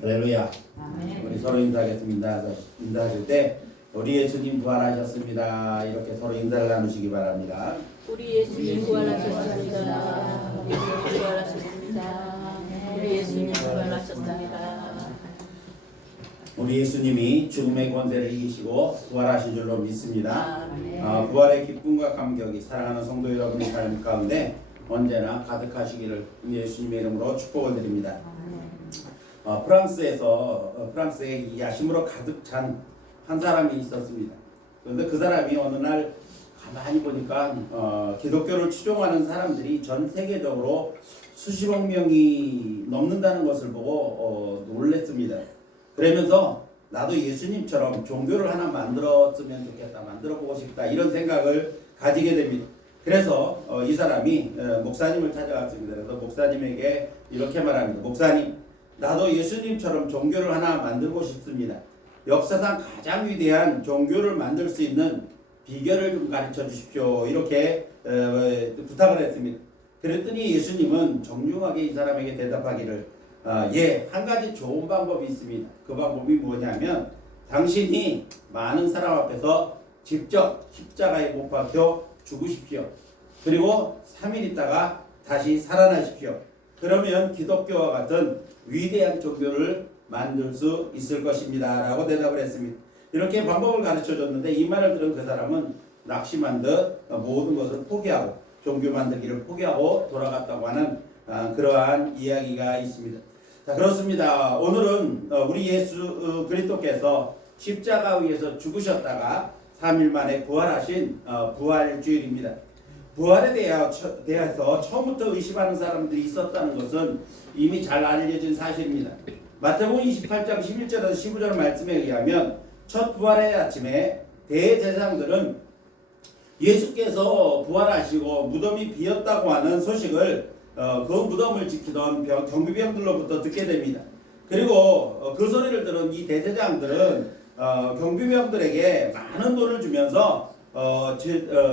할렐루야. 아멘. 우리 서로 인사하겠습니다. 인사하실 때 우리 예수님 부활하셨습니다. 이렇게 서로 인사를 나누시기 바랍니다. 우리 예수님 부활하셨습니다. 우리 예수님 부활하셨습니다. 우리 예수님 부활하셨습니다. 우리 예수님이 죽음의 권세를 이기시고 부활하신 줄로 믿습니다. 아멘. 부활의 기쁨과 감격이 사랑하는 성도 여러분의 삶 가운데 언제나 가득하시기를 예수님의 이름으로 축복을 드립니다. 프랑스에 이 야심으로 가득 찬 한 사람이 있었습니다. 그런데 그 사람이 어느 날 가만히 보니까 기독교를 추종하는 사람들이 전 세계적으로 수십억 명이 넘는다는 것을 보고 놀랬습니다. 그러면서 나도 예수님처럼 종교를 하나 만들었으면 좋겠다, 만들어보고 싶다, 이런 생각을 가지게 됩니다. 그래서 이 사람이 목사님을 찾아갔습니다. 그래서 목사님에게 이렇게 말합니다. 목사님, 나도 예수님처럼 종교를 하나 만들고 싶습니다. 역사상 가장 위대한 종교를 만들 수 있는 비결을 좀 가르쳐 주십시오. 이렇게 부탁을 했습니다. 그랬더니 예수님은 정중하게 이 사람에게 대답하기를 한 가지 좋은 방법이 있습니다. 그 방법이 뭐냐면 당신이 많은 사람 앞에서 직접 십자가에 못 박혀 죽으십시오. 그리고 3일 있다가 다시 살아나십시오. 그러면 기독교와 같은 위대한 종교를 만들 수 있을 것입니다. 라고 대답을 했습니다. 이렇게 방법을 가르쳐 줬는데 이 말을 들은 그 사람은 낙심한 듯 모든 것을 포기하고 종교 만들기를 포기하고 돌아갔다고 하는 그러한 이야기가 있습니다. 자, 그렇습니다. 오늘은 우리 예수 그리스도께서 십자가 위에서 죽으셨다가 3일 만에 부활하신 부활주일입니다. 부활에 대해서 처음부터 의심하는 사람들이 있었다는 것은 이미 잘 알려진 사실입니다. 마태복음 28장 11절에서 15절 말씀에 의하면 첫 부활의 아침에 대제사장들은 예수께서 부활하시고 무덤이 비었다고 하는 소식을 그 무덤을 지키던 경비병들로부터 듣게 됩니다. 그리고 그 소리를 들은 이 대제사장들은 경비병들에게 많은 돈을 주면서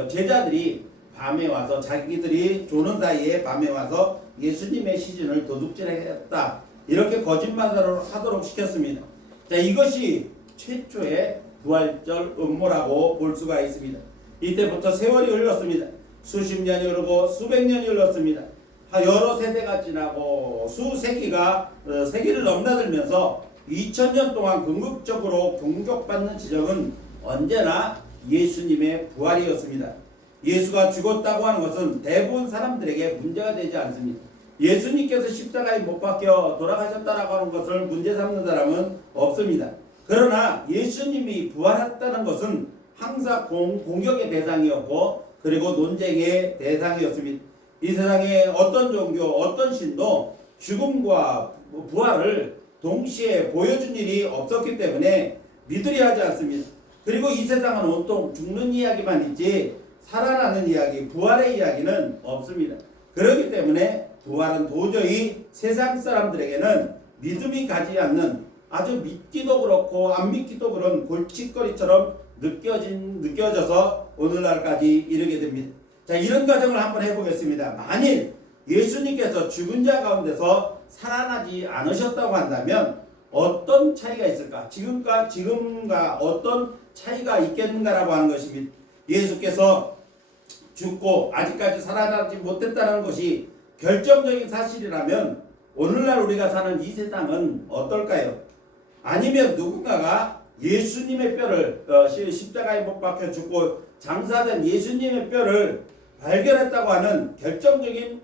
제자들이 밤에 와서 자기들이 조는 사이에 밤에 와서 예수님의 시신을 도둑질했다, 이렇게 거짓말을 하도록 시켰습니다. 자, 이것이 최초의 부활절 음모라고 볼 수가 있습니다. 이때부터 세월이 흘렀습니다. 수십 년이 흐르고 수백 년이 흘렀습니다. 여러 세대가 지나고 세기를 넘나들면서 2000년 동안 궁극적으로 공격받는 지점은 언제나 예수님의 부활이었습니다. 예수가 죽었다고 하는 것은 대부분 사람들에게 문제가 되지 않습니다. 예수님께서 십자가에 못 박혀 돌아가셨다라고 하는 것을 문제 삼는 사람은 없습니다. 그러나 예수님이 부활했다는 것은 항상 공격의 대상이었고 그리고 논쟁의 대상이었습니다. 이 세상에 어떤 종교, 어떤 신도 죽음과 부활을 동시에 보여준 일이 없었기 때문에 믿으려 하지 않습니다. 그리고 이 세상은 온통 죽는 이야기만 있지 살아나는 이야기, 부활의 이야기는 없습니다. 그렇기 때문에 부활은 도저히 세상 사람들에게는 믿음이 가지 않는, 아주 믿기도 그렇고 안 믿기도 그런 골칫거리처럼 느껴져서 오늘날까지 이르게 됩니다. 자, 이런 가정을 한번 해보겠습니다. 만일 예수님께서 죽은 자 가운데서 살아나지 않으셨다고 한다면 어떤 차이가 있을까? 지금과 어떤 차이가 있겠는가라고 하는 것입니다. 예수께서 죽고 아직까지 살아나지 못했다는 것이 결정적인 사실이라면 오늘날 우리가 사는 이 세상은 어떨까요? 아니면 누군가가 예수님의 뼈를 십자가에 못 박혀 죽고 장사된 예수님의 뼈를 발견했다고 하는 결정적인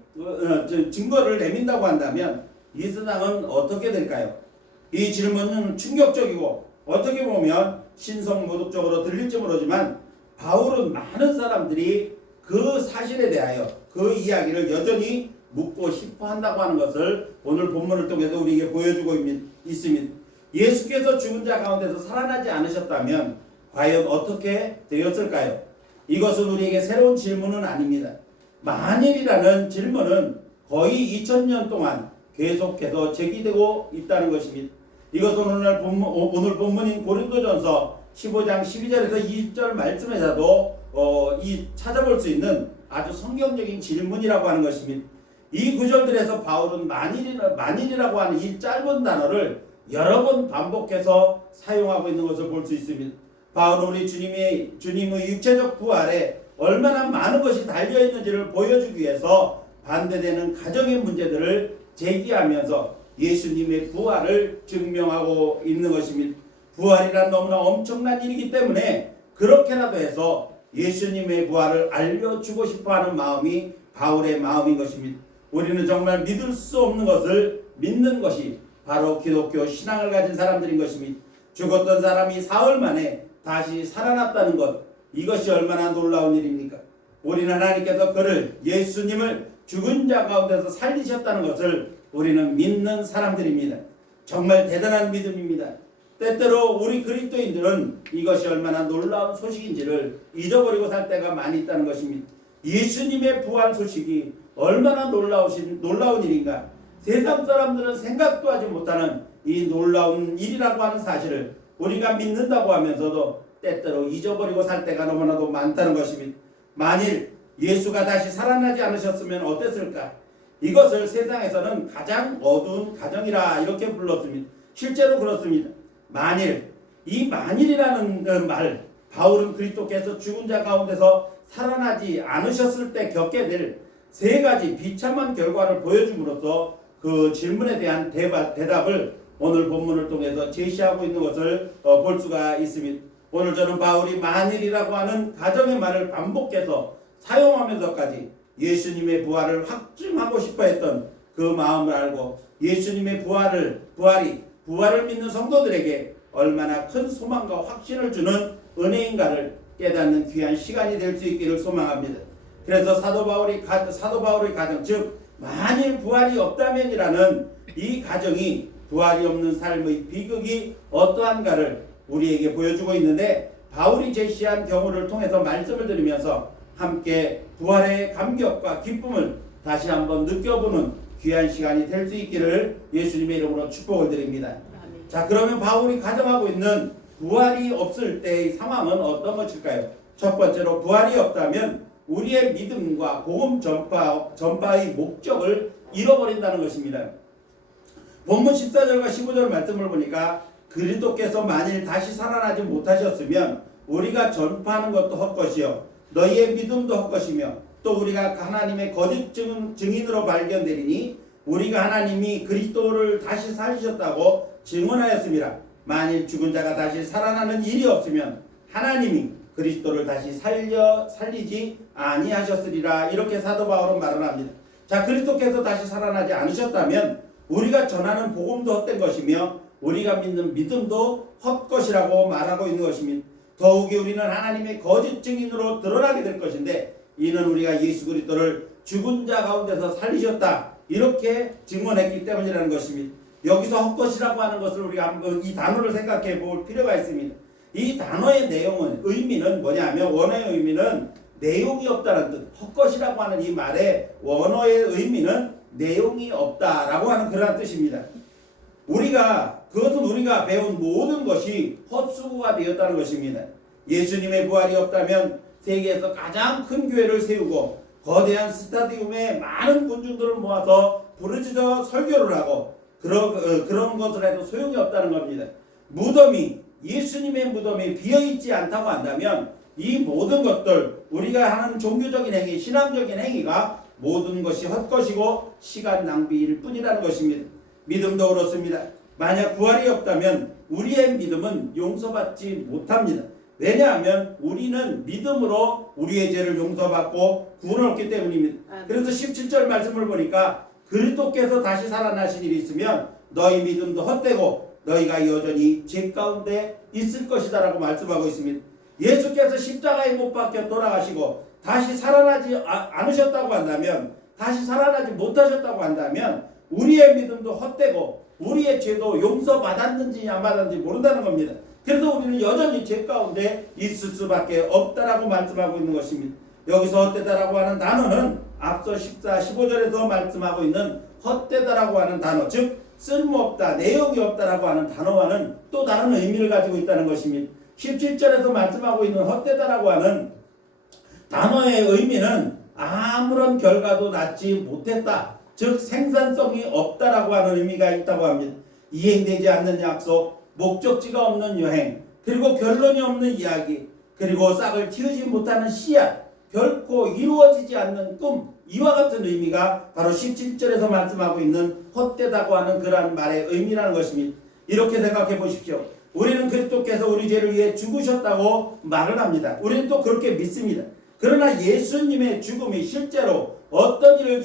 증거를 내민다고 한다면 이 세상은 어떻게 될까요? 이 질문은 충격적이고 어떻게 보면 신성모독적으로 들릴지 모르지만 바울은 많은 사람들이 그 사실에 대하여 그 이야기를 여전히 묻고 싶어 한다고 하는 것을 오늘 본문을 통해서 우리에게 보여주고 있습니다. 예수께서 죽은 자 가운데서 살아나지 않으셨다면 과연 어떻게 되었을까요? 이것은 우리에게 새로운 질문은 아닙니다. 만일이라는 질문은 거의 2000년 동안 계속해서 제기되고 있다는 것입니다. 이것은 오늘 본문인 고린도전서 15장 12절에서 20절 말씀에서도 찾아볼 수 있는 아주 성경적인 질문이라고 하는 것입니다. 이 구절들에서 바울은 만일이라고 하는 이 짧은 단어를 여러 번 반복해서 사용하고 있는 것을 볼 수 있습니다. 바울은 우리 주님의 육체적 부활에 얼마나 많은 것이 달려있는지를 보여주기 위해서 반대되는 가정의 문제들을 제기하면서 예수님의 부활을 증명하고 있는 것입니다. 부활이란 너무나 엄청난 일이기 때문에 그렇게라도 해서 예수님의 부활을 알려주고 싶어하는 마음이 바울의 마음인 것입니다. 우리는 정말 믿을 수 없는 것을 믿는 것이 바로 기독교 신앙을 가진 사람들인 것입니다. 죽었던 사람이 사흘 만에 다시 살아났다는 것, 이것이 얼마나 놀라운 일입니까? 우리는 하나님께서 그를, 예수님을 죽은 자 가운데서 살리셨다는 것을 우리는 믿는 사람들입니다. 정말 대단한 믿음입니다. 때때로 우리 그리스도인들은 이것이 얼마나 놀라운 소식인지를 잊어버리고 살 때가 많이 있다는 것입니다. 예수님의 부활 소식이 얼마나 놀라운 일인가. 세상 사람들은 생각도 하지 못하는 이 놀라운 일이라고 하는 사실을 우리가 믿는다고 하면서도 때때로 잊어버리고 살 때가 너무나도 많다는 것입니다. 만일 예수가 다시 살아나지 않으셨으면 어땠을까? 이것을 세상에서는 가장 어두운 가정이라 이렇게 불렀습니다. 실제로 그렇습니다. 만일, 이 만일이라는 말, 바울은 그리스도께서 죽은 자 가운데서 살아나지 않으셨을 때 겪게 될 세 가지 비참한 결과를 보여줌으로써 그 질문에 대한 대답을 오늘 본문을 통해서 제시하고 있는 것을 볼 수가 있습니다. 오늘 저는 바울이 만일이라고 하는 가정의 말을 반복해서 사용하면서까지 예수님의 부활을 확증하고 싶어 했던 그 마음을 알고 예수님의 부활을 믿는 성도들에게 얼마나 큰 소망과 확신을 주는 은혜인가를 깨닫는 귀한 시간이 될 수 있기를 소망합니다. 그래서 사도 바울의 가정, 즉 만일 부활이 없다면이라는 이 가정이 부활이 없는 삶의 비극이 어떠한가를 우리에게 보여주고 있는데, 바울이 제시한 경우를 통해서 말씀을 드리면서 함께 부활의 감격과 기쁨을 다시 한번 느껴보는 귀한 시간이 될 수 있기를 예수님의 이름으로 축복을 드립니다. 자, 그러면 바울이 가정하고 있는 부활이 없을 때의 상황은 어떤 것일까요? 첫 번째로, 부활이 없다면 우리의 믿음과 복음 전파의 목적을 잃어버린다는 것입니다. 본문 14절과 15절 말씀을 보니까 그리스도께서 만일 다시 살아나지 못하셨으면 우리가 전파하는 것도 헛것이요 너희의 믿음도 헛것이며 또 우리가 하나님의 거짓 증인으로 발견되리니 우리가 하나님이 그리스도를 다시 살리셨다고 증언하였습니다. 만일 죽은 자가 다시 살아나는 일이 없으면 하나님이 그리스도를 다시 살리지 아니하셨으리라. 이렇게 사도 바울은 말을 합니다. 자, 그리스도께서 다시 살아나지 않으셨다면 우리가 전하는 복음도 헛된 것이며 우리가 믿는 믿음도 헛것이라고 말하고 있는 것입니다. 더욱이 우리는 하나님의 거짓 증인으로 드러나게 될 것인데, 이는 우리가 예수 그리스도를 죽은 자 가운데서 살리셨다 이렇게 증언했기 때문이라는 것입니다. 여기서 헛것이라고 하는 것을 우리가 한번 이 단어를 생각해 볼 필요가 있습니다. 이 단어의 의미는 뭐냐면, 원어의 의미는 내용이 없다는 뜻. 헛것이라고 하는 이 말의 원어의 의미는 내용이 없다라고 하는 그런 뜻입니다. 그것은 우리가 배운 모든 것이 헛수고가 되었다는 것입니다. 예수님의 부활이 없다면 세계에서 가장 큰 교회를 세우고 거대한 스타디움에 많은 군중들을 모아서 부르짖어 설교를 하고 그런 것을 해도 소용이 없다는 겁니다. 예수님의 무덤이 비어있지 않다고 한다면 이 모든 것들, 우리가 하는 종교적인 행위, 신앙적인 행위가 모든 것이 헛것이고 시간 낭비일 뿐이라는 것입니다. 믿음도 그렇습니다. 만약 부활이 없다면 우리의 믿음은 용서받지 못합니다. 왜냐하면 우리는 믿음으로 우리의 죄를 용서받고 구원을 얻기 때문입니다. 그래서 17절 말씀을 보니까 그리스도께서 다시 살아나신 일이 있으면 너희 믿음도 헛되고 너희가 여전히 죄 가운데 있을 것이다 라고 말씀하고 있습니다. 예수께서 십자가에 못 박혀 돌아가시고 다시 살아나지 않으셨다고 한다면, 다시 살아나지 못하셨다고 한다면 우리의 믿음도 헛되고 우리의 죄도 용서받았는지 안 받았는지 모른다는 겁니다. 그래서 우리는 여전히 죄 가운데 있을 수밖에 없다라고 말씀하고 있는 것입니다. 여기서 헛되다라고 하는 단어는 앞서 14, 15절에서 말씀하고 있는 헛되다라고 하는 단어, 즉 쓸모없다, 내용이 없다라고 하는 단어와는 또 다른 의미를 가지고 있다는 것입니다. 17절에서 말씀하고 있는 헛되다라고 하는 단어의 의미는 아무런 결과도 낳지 못했다, 즉 생산성이 없다라고 하는 의미가 있다고 합니다. 이행되지 않는 약속, 목적지가 없는 여행, 그리고 결론이 없는 이야기, 그리고 싹을 틔우지 못하는 씨앗, 결코 이루어지지 않는 꿈, 이와 같은 의미가 바로 17절에서 말씀하고 있는 헛되다고 하는 그러한 말의 의미라는 것입니다. 이렇게 생각해 보십시오. 우리는 그리스도께서 우리 죄를 위해 죽으셨다고 말을 합니다. 우리는 또 그렇게 믿습니다. 그러나 예수님의 죽음이 실제로 어떤 일을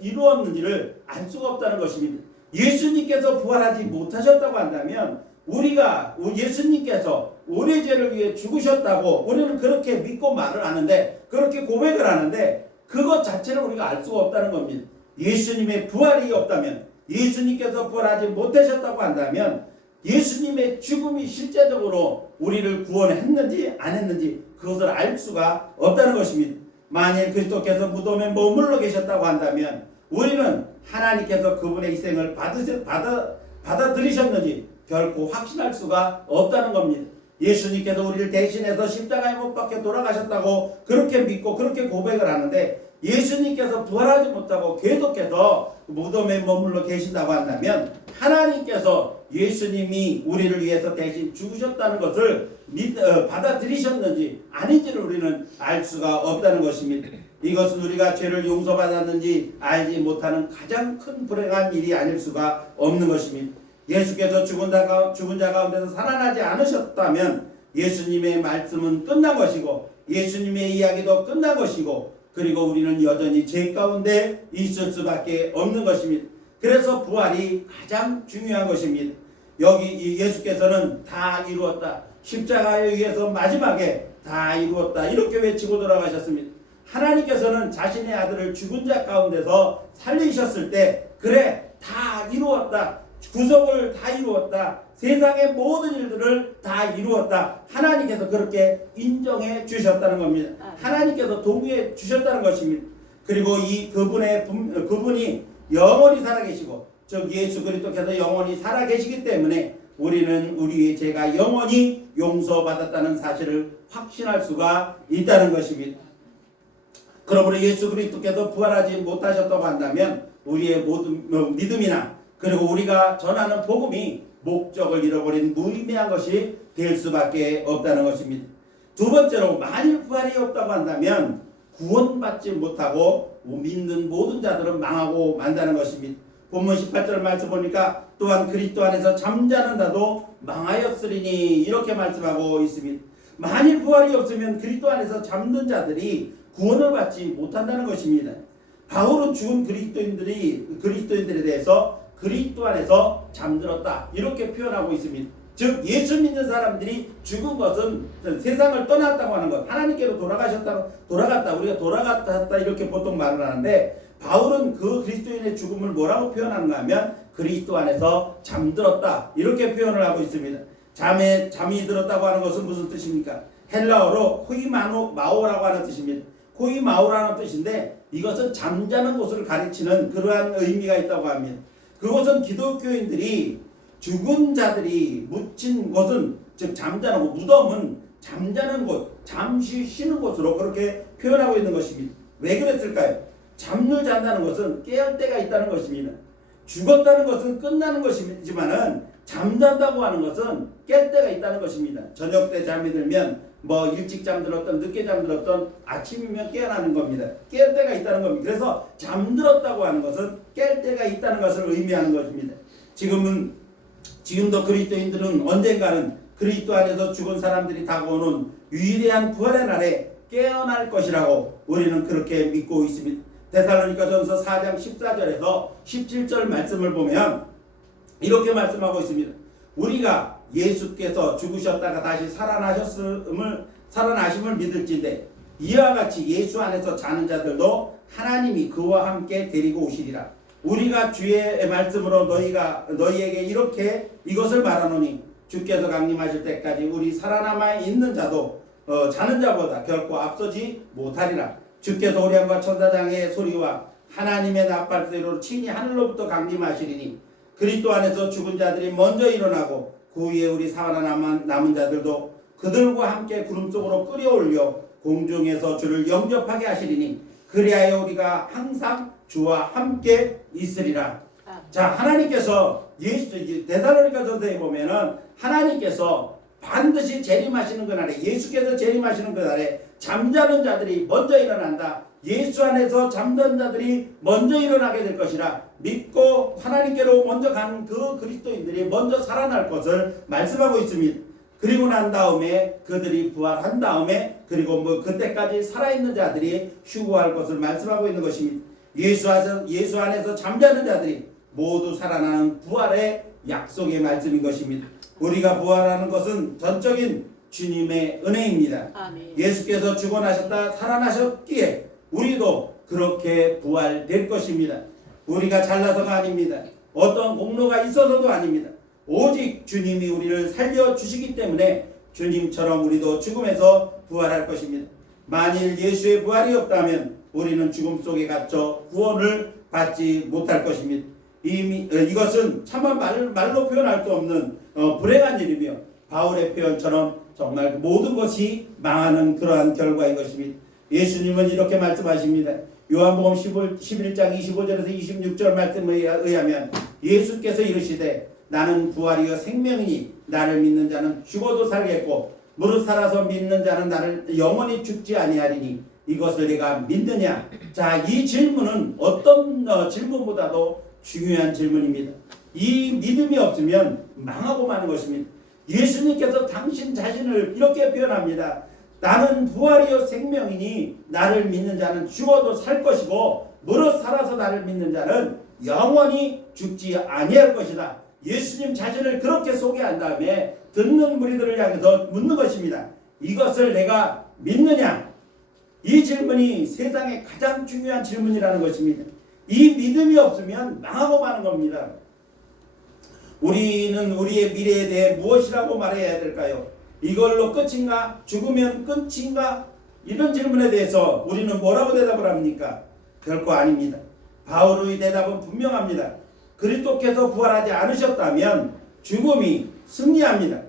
이루었는지를 알 수가 없다는 것입니다. 예수님께서 부활하지 못하셨다고 한다면 우리가 예수님께서 우리의 죄를 위해 죽으셨다고 우리는 그렇게 믿고 말을 하는데, 그렇게 고백을 하는데 그것 자체를 우리가 알 수가 없다는 겁니다. 예수님의 부활이 없다면, 예수님께서 부활하지 못하셨다고 한다면 예수님의 죽음이 실제적으로 우리를 구원했는지 안 했는지 그것을 알 수가 없다는 것입니다. 만일 그리스도께서 무덤에 머물러 계셨다고 한다면 우리는 하나님께서 그분의 희생을 받아들이셨는지 결코 확신할 수가 없다는 겁니다. 예수님께서 우리를 대신해서 십자가에 못 박혀 돌아가셨다고 그렇게 믿고 그렇게 고백을 하는데, 예수님께서 부활하지 못하고 계속해서 무덤에 머물러 계신다고 한다면 하나님께서 예수님이 우리를 위해서 대신 죽으셨다는 것을 받아들이셨는지 아닌지를 우리는 알 수가 없다는 것입니다. 이것은 우리가 죄를 용서받았는지 알지 못하는 가장 큰 불행한 일이 아닐 수가 없는 것입니다. 예수께서 죽은 자 가운데서 살아나지 않으셨다면 예수님의 말씀은 끝난 것이고 예수님의 이야기도 끝난 것이고, 그리고 우리는 여전히 죄 가운데 있을 수밖에 없는 것입니다. 그래서 부활이 가장 중요한 것입니다. 여기 예수께서는 다 이루었다, 십자가에 의해서 마지막에 다 이루었다 이렇게 외치고 돌아가셨습니다. 하나님께서는 자신의 아들을 죽은 자 가운데서 살리셨을 때 그래 다 이루었다, 구속을 다 이루었다, 세상의 모든 일들을 다 이루었다, 하나님께서 그렇게 인정해 주셨다는 겁니다. 하나님께서 동의해 주셨다는 것입니다. 그리고 그분이 영원히 살아계시고, 즉 예수 그리스도께서 영원히 살아계시기 때문에 우리는 우리의 죄가 영원히 용서받았다는 사실을 확신할 수가 있다는 것입니다. 그러므로 예수 그리스도께서 부활하지 못하셨다고 한다면 우리의 모든 믿음이나 그리고 우리가 전하는 복음이 목적을 잃어버린 무의미한 것이 될 수밖에 없다는 것입니다. 두 번째로, 만일 부활이 없다고 한다면 구원받지 못하고 믿는 모든 자들은 망하고 만다는 것입니다. 본문 18절 말씀 보니까 또한 그리스도 안에서 잠자는 자도 망하였으리니 이렇게 말씀하고 있습니다. 만일 부활이 없으면 그리스도 안에서 잠든 자들이 구원을 받지 못한다는 것입니다. 바울은 죽은 그리스도인들에 대해서 그리스도 안에서 잠들었다 이렇게 표현하고 있습니다. 즉 예수 믿는 사람들이 죽은 것은 세상을 떠났다고 하는 것, 하나님께로 돌아갔다, 우리가 돌아갔다 이렇게 보통 말을 하는데, 바울은 그 그리스도인의 죽음을 뭐라고 표현하는가 하면 그리스도 안에서 잠들었다 이렇게 표현을 하고 있습니다. 잠이 들었다고 하는 것은 무슨 뜻입니까? 헬라어로 코이마오라고 하는 뜻입니다. 코이마오라는 뜻인데 이것은 잠자는 곳을 가리키는 그러한 의미가 있다고 합니다. 그것은 기독교인들이 죽은 자들이 묻힌 곳은, 즉 잠자는 곳, 무덤은 잠자는 곳, 잠시 쉬는 곳으로 그렇게 표현하고 있는 것입니다. 왜 그랬을까요? 잠을 잔다는 것은 깨할 때가 있다는 것입니다. 죽었다는 것은 끝나는 것이지만은 잠잔다고 하는 것은 깰 때가 있다는 것입니다. 저녁 때 잠이 들면 일찍 잠들었던 늦게 잠들었던 아침이면 깨어나는 겁니다. 깰 때가 있다는 겁니다. 그래서 잠들었다고 하는 것은 깰 때가 있다는 것을 의미하는 것입니다. 지금도 그리스도인들은 언젠가는 그리스도 안에서 죽은 사람들이 다가오는 위대한 부활의 날에 깨어날 것이라고 우리는 그렇게 믿고 있습니다. 데살로니가전서 4장 14절에서 17절 말씀을 보면 이렇게 말씀하고 있습니다. 우리가 예수께서 죽으셨다가 다시 살아나심을 믿을진대 이와 같이 예수 안에서 자는 자들도 하나님이 그와 함께 데리고 오시리라. 우리가 주의 말씀으로 너희에게 이렇게 이것을 말하노니 주께서 강림하실 때까지 우리 살아남아 있는 자도 자는 자보다 결코 앞서지 못하리라. 주께서 호령과 천사장의 소리와 하나님의 나팔소리로 친히 하늘로부터 강림하시리니 그리스도 안에서 죽은 자들이 먼저 일어나고 그 후에 우리 살아남은 자들도 그들과 함께 구름 속으로 끌어올려 공중에서 주를 영접하게 하시리니 그리하여 우리가 항상 주와 함께 있으리라. 자, 하나님께서 데살로니가전서에 보면은 하나님께서 반드시 재림하시는 그날에, 예수께서 재림하시는 그날에 잠자는 자들이 먼저 일어난다. 예수 안에서 잠든 자들이 먼저 일어나게 될 것이라 믿고 하나님께로 먼저 가는 그 그리스도인들이 먼저 살아날 것을 말씀하고 있습니다. 그리고 난 다음에 그들이 부활한 다음에 그리고 그때까지 살아있는 자들이 휴거할 것을 말씀하고 있는 것입니다. 예수 안에서 잠자는 자들이 모두 살아나는 부활의 약속의 말씀인 것입니다. 우리가 부활하는 것은 전적인 주님의 은혜입니다. 아멘. 예수께서 죽어나셨다 살아나셨기에 우리도 그렇게 부활될 것입니다. 우리가 잘나서가 아닙니다. 어떤 공로가 있어서도 아닙니다. 오직 주님이 우리를 살려주시기 때문에 주님처럼 우리도 죽음에서 부활할 것입니다. 만일 예수의 부활이 없다면 우리는 죽음 속에 갇혀 구원을 받지 못할 것입니다. 이것은 차마 말로 표현할 수 없는 불행한 일이며 바울의 표현처럼 정말 모든 것이 망하는 그러한 결과인 것입니다. 예수님은 이렇게 말씀하십니다. 요한복음 11장 25절에서 26절 말씀에 의하면 예수께서 이르시되 나는 부활이요 생명이니 나를 믿는 자는 죽어도 살겠고 무릇 살아서 믿는 자는 나를 영원히 죽지 아니하리니 이것을 내가 믿느냐. 자, 이 질문은 어떤 질문보다도 중요한 질문입니다. 이 믿음이 없으면 망하고 마는 것입니다. 예수님께서 당신 자신을 이렇게 표현합니다. 나는 부활이요 생명이니 나를 믿는 자는 죽어도 살 것이고 무릇 살아서 나를 믿는 자는 영원히 죽지 아니할 것이다. 예수님 자신을 그렇게 소개한 다음에 듣는 무리들을 향해서 묻는 것입니다. 이것을 내가 믿느냐? 이 질문이 세상에 가장 중요한 질문이라는 것입니다. 이 믿음이 없으면 망하고 마는 겁니다. 우리는 우리의 미래에 대해 무엇이라고 말해야 될까요? 이걸로 끝인가? 죽으면 끝인가? 이런 질문에 대해서 우리는 뭐라고 대답을 합니까? 결코 아닙니다. 바울의 대답은 분명합니다. 그리스도께서 부활하지 않으셨다면 죽음이 승리합니다.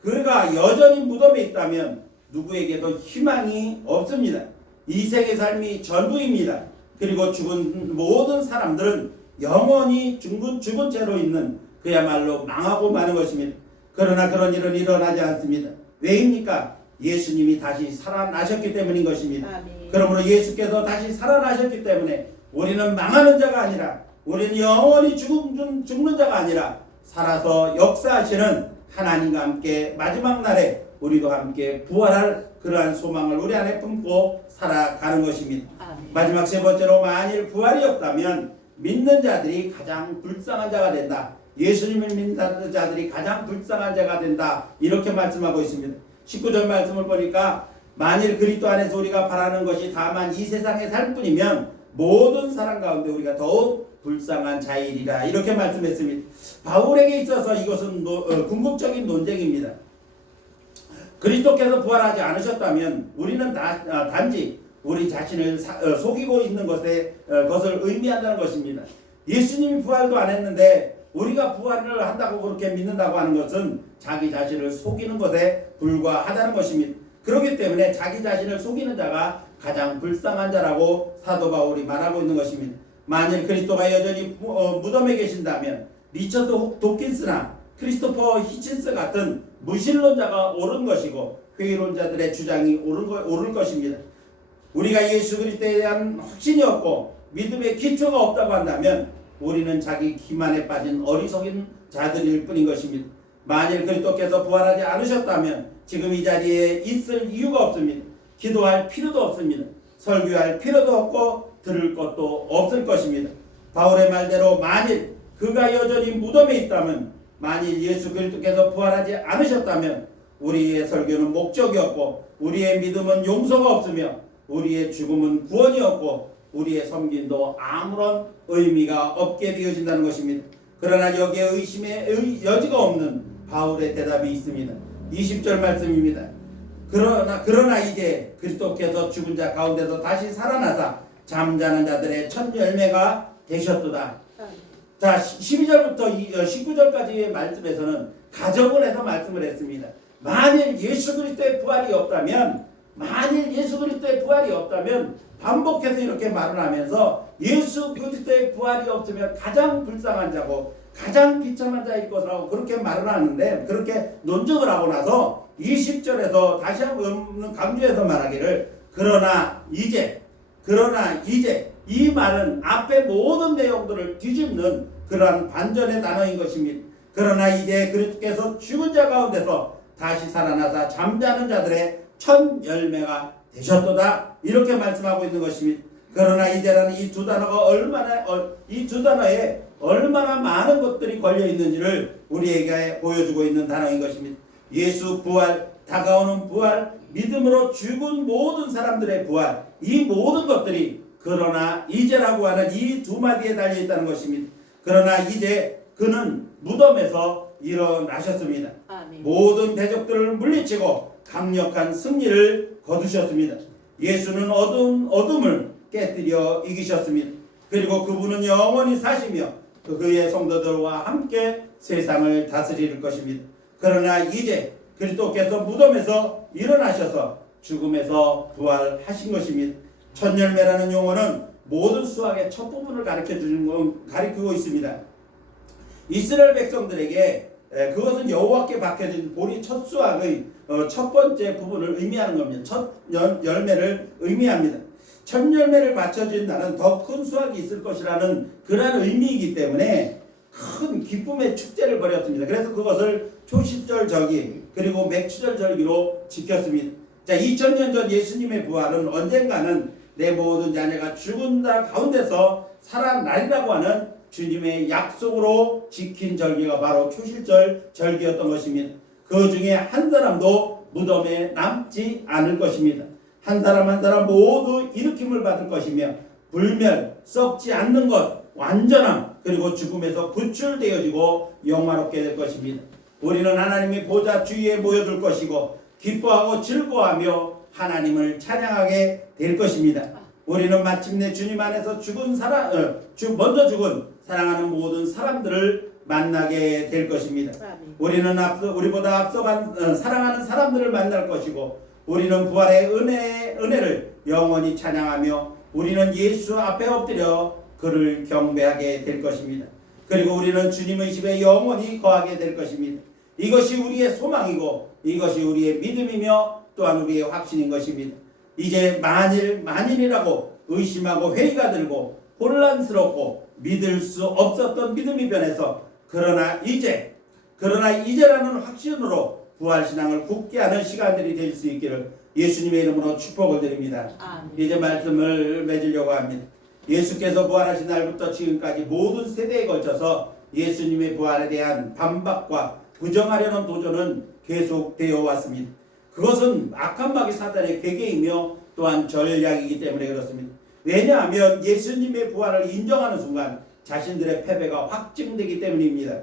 그가 여전히 무덤에 있다면 누구에게도 희망이 없습니다. 이 세계 삶이 전부입니다. 그리고 죽은 모든 사람들은 영원히 죽은 채로 있는 그야말로 망하고 마는 것입니다. 그러나 그런 일은 일어나지 않습니다. 왜입니까? 예수님이 다시 살아나셨기 때문인 것입니다. 아멘. 그러므로 예수께서 다시 살아나셨기 때문에 우리는 망하는 자가 아니라 우리는 영원히 죽는 자가 아니라 살아서 역사하시는 하나님과 함께 마지막 날에 우리도 함께 부활할 그러한 소망을 우리 안에 품고 살아가는 것입니다. 아멘. 마지막 세 번째로 만일 부활이 없다면 믿는 자들이 가장 불쌍한 자가 된다. 예수님을 믿는 자들이 가장 불쌍한 자가 된다. 이렇게 말씀하고 있습니다. 19절 말씀을 보니까 만일 그리스도 안에서 우리가 바라는 것이 다만 이 세상의 삶뿐이면 모든 사람 가운데 우리가 더욱 불쌍한 자이리라. 이렇게 말씀했습니다. 바울에게 있어서 이것은 궁극적인 논쟁입니다. 그리스도께서 부활하지 않으셨다면 우리는 단지 우리 자신을 속이고 있는 것을 의미한다는 것입니다. 예수님이 부활도 안 했는데 우리가 부활을 한다고 그렇게 믿는다고 하는 것은 자기 자신을 속이는 것에 불과하다는 것입니다. 그렇기 때문에 자기 자신을 속이는 자가 가장 불쌍한 자라고 사도 바울이 말하고 있는 것입니다. 만일 그리스도가 여전히 무덤에 계신다면 리처드 도킨스나 크리스토퍼 히친스 같은 무신론자가 옳은 것이고 회의론자들의 주장이 옳을 것입니다. 우리가 예수 그리스도에 대한 확신이 없고 믿음의 기초가 없다고 한다면 우리는 자기 기만에 빠진 어리석은 자들일 뿐인 것입니다. 만일 그리스도께서 부활하지 않으셨다면 지금 이 자리에 있을 이유가 없습니다. 기도할 필요도 없습니다. 설교할 필요도 없고 들을 것도 없을 것입니다. 바울의 말대로 만일 그가 여전히 무덤에 있다면 만일 예수 그리스도께서 부활하지 않으셨다면 우리의 설교는 목적이 없고 우리의 믿음은 용서가 없으며 우리의 죽음은 구원이 없고 우리의 섬김도 아무런 의미가 없게 되어진다는 것입니다. 그러나 여기에 의심의 여지가 없는 바울의 대답이 있습니다. 20절 말씀입니다. 그러나 이제 그리스도께서 죽은 자 가운데서 다시 살아나사 잠자는 자들의 첫 열매가 되셨도다. 자, 12절부터 19절까지의 말씀에서는 가정을 해서 말씀을 했습니다. 만일 예수 그리스도의 부활이 없다면 만일 예수 그리스도의 부활이 없다면 반복해서 이렇게 말을 하면서 예수 그리스도의 부활이 없으면 가장 불쌍한 자고 가장 비참한 자일 것이라고 그렇게 말을 하는데, 그렇게 논증을 하고 나서 20절에서 다시 한번 강조해서 말하기를 그러나 이제 이 말은 앞에 모든 내용들을 뒤집는 그러한 반전의 단어인 것입니다. 그러나 이제 그리스도께서 죽은 자 가운데서 다시 살아나사 잠자는 자들의 첫 열매가 되셨도다, 이렇게 말씀하고 있는 것입니다. 그러나 이제라는 이 두 단어에 얼마나 많은 것들이 걸려 있는지를 우리에게 보여주고 있는 단어인 것입니다. 예수 부활, 다가오는 부활, 믿음으로 죽은 모든 사람들의 부활, 이 모든 것들이 그러나 이제라고 하는 이 두 마디에 달려 있다는 것입니다. 그러나 이제 그는 무덤에서 일어나셨습니다. 아멘. 모든 대적들을 물리치고 강력한 승리를 거두셨습니다. 예수는 어둠을 깨뜨려 이기셨습니다. 그리고 그분은 영원히 사시며 그의 성도들과 함께 세상을 다스릴 것입니다. 그러나 이제 그리스도께서 무덤에서 일어나셔서 죽음에서 부활하신 것입니다. 첫 열매라는 용어는 모든 수학의 첫 부분을 가리키고 있습니다. 이스라엘 백성들에게 그것은 여호와께 박혀진 본이 첫 수확의 첫 번째 부분을 의미하는 겁니다. 첫 열매를 의미합니다. 첫 열매를 받쳐진 날은 더 큰 수확이 있을 것이라는 그러한 의미이기 때문에 큰 기쁨의 축제를 벌였습니다. 그래서 그것을 초시절 절기 그리고 맥추절 절기로 지켰습니다. 자, 2000년 전 예수님의 부활은 언젠가는 내 모든 자녀가 죽은 자 가운데서 살아나리라고 하는 주님의 약속으로 지킨 절기가 바로 초실절 절기였던 것입니다. 그 중에 한 사람도 무덤에 남지 않을 것입니다. 한 사람 한 사람 모두 일으킴을 받을 것이며 불멸, 썩지 않는 것, 완전함, 그리고 죽음에서 구출되어지고 영화롭게 될 것입니다. 우리는 하나님의 보좌 주위에 모여들 것이고 기뻐하고 즐거워하며 하나님을 찬양하게 될 것입니다. 우리는 마침내 주님 안에서 먼저 죽은 사랑하는 모든 사람들을 만나게 될 것입니다. 우리는 우리보다 앞서간 사랑하는 사람들을 만날 것이고 우리는 부활의 은혜를 영원히 찬양하며 우리는 예수 앞에 엎드려 그를 경배하게 될 것입니다. 그리고 우리는 주님의 집에 영원히 거하게 될 것입니다. 이것이 우리의 소망이고 이것이 우리의 믿음이며 또한 우리의 확신인 것입니다. 이제 만일이라고 의심하고 회의가 들고 혼란스럽고 믿을 수 없었던 믿음이 변해서 그러나 이제라는 확신으로 부활신앙을 굳게 하는 시간들이 될 수 있기를 예수님의 이름으로 축복을 드립니다. 이제 말씀을 맺으려고 합니다. 예수께서 부활하신 날부터 지금까지 모든 세대에 걸쳐서 예수님의 부활에 대한 반박과 부정하려는 도전은 계속되어 왔습니다. 그것은 악한 마귀 사단의 괴계이며 또한 전략이기 때문에 그렇습니다. 왜냐하면 예수님의 부활을 인정하는 순간 자신들의 패배가 확증되기 때문입니다.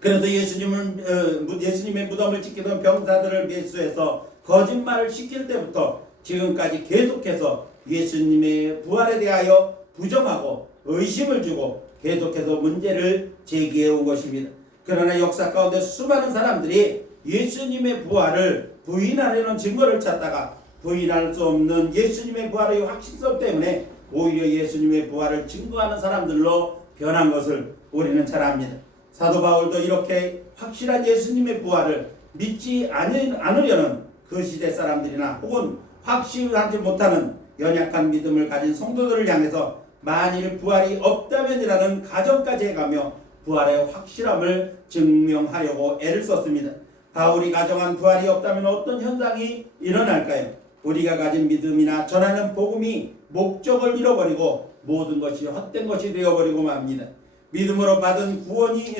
그래서 예수님의 무덤을 지키던 병사들을 매수해서 거짓말을 시킬 때부터 지금까지 계속해서 예수님의 부활에 대하여 부정하고 의심을 주고 계속해서 문제를 제기해 온 것입니다. 그러나 역사 가운데 수많은 사람들이 예수님의 부활을 부인하려는 증거를 찾다가 부인할 수 없는 예수님의 부활의 확신성 때문에 오히려 예수님의 부활을 증거하는 사람들로 변한 것을 우리는 잘 압니다. 사도 바울도 이렇게 확실한 예수님의 부활을 믿지 않으려는 그 시대 사람들이나 혹은 확신하지 못하는 연약한 믿음을 가진 성도들을 향해서 만일 부활이 없다면이라는 가정까지 해가며 부활의 확실함을 증명하려고 애를 썼습니다. 바울이 가정한 부활이 없다면 어떤 현상이 일어날까요? 우리가 가진 믿음이나 전하는 복음이 목적을 잃어버리고 모든 것이 헛된 것이 되어버리고 맙니다. 믿음으로 받는 구원이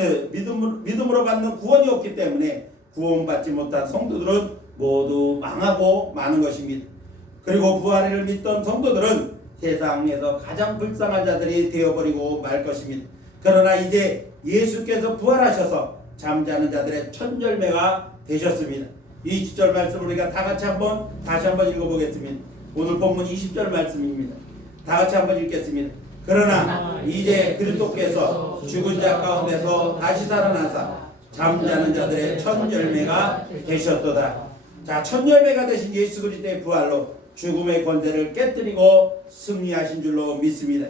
없기 때문에 구원받지 못한 성도들은 모두 망하고 마는 것입니다. 그리고 부활을 믿던 성도들은 세상에서 가장 불쌍한 자들이 되어버리고 말 것입니다. 그러나 이제 예수께서 부활하셔서 잠자는 자들의 첫 열매가 되셨습니다. 20절 말씀을 우리가 다시 한번 읽어보겠습니다. 오늘 본문 20절 말씀입니다. 다같이 한번 읽겠습니다. 그러나 이제 그리스도께서 죽은 자 가운데서 다시 살아나사 잠자는 자들의 첫 열매가 되셨도다. 자, 첫 열매가 되신 예수 그리스도의 부활로 죽음의 권세를 깨뜨리고 승리하신 줄로 믿습니다.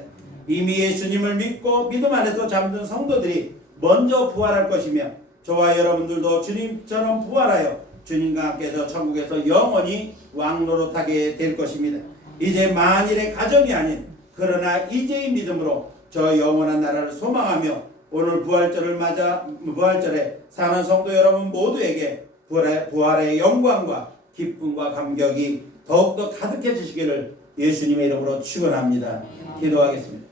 이미 예수님을 믿고 믿음 안에서 잠든 성도들이 먼저 부활할 것이며 저와 여러분들도 주님처럼 부활하여 주님과 함께 저 천국에서 영원히 왕노릇하게 될 것입니다. 이제 만일의 가정이 아닌 그러나 이제의 믿음으로 저 영원한 나라를 소망하며 오늘 부활절에 사는 성도 여러분 모두에게 부활의 영광과 기쁨과 감격이 더욱더 가득해지시기를 예수님의 이름으로 축원합니다. 기도하겠습니다.